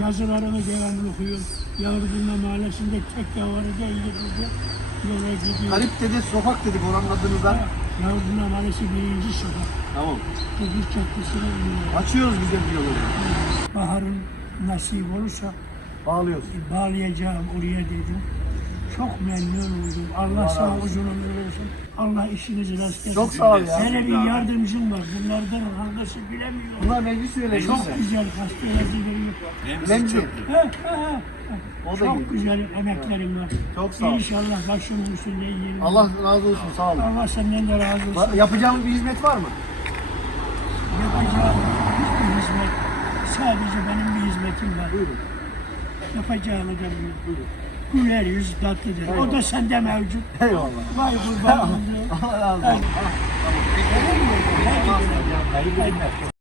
Yazılarını devamlı okuyor. Yavrucunla mahallesinde tek yavarı değil burada. Yola gidiyor. Garip dedi, sokak dedik oranın adını da. Yavrucunla mahallesi birinci sokak. Tamam. Kıbrıs Caddesi'ne iniyor. Açıyoruz bize bir yolu. Baharın nasip olursa Bağlıyoruz. bağlayacağım oraya dedim. Çok memnun oldum. Allah sağ uzun ömür. Allah işinizi rast getirsin. Çok sağ ol ya. Hele bir yardımcım var. Bunlardan hangisi bilemiyorum. Bunlar meclis üyeleri Çok güzel gazeteleri yapıyor. Remzi. O da Çok güzel emeklerim var. Çok sağ ol. İnşallah başımın üstünde yerim. Allah razı olsun, sağ olun. Allah senden de razı olsun. Yapacağımız bir hizmet var mı? Yapacağım hiçbir hizmet. Sadece benim bir hizmetim var. Buyurun. Yapacağını biliyorum. Güler yüz tatlıdır. O da sende mevcut. Eyvallah. Vay kurban oldu. Allah. Tamam. Hadi.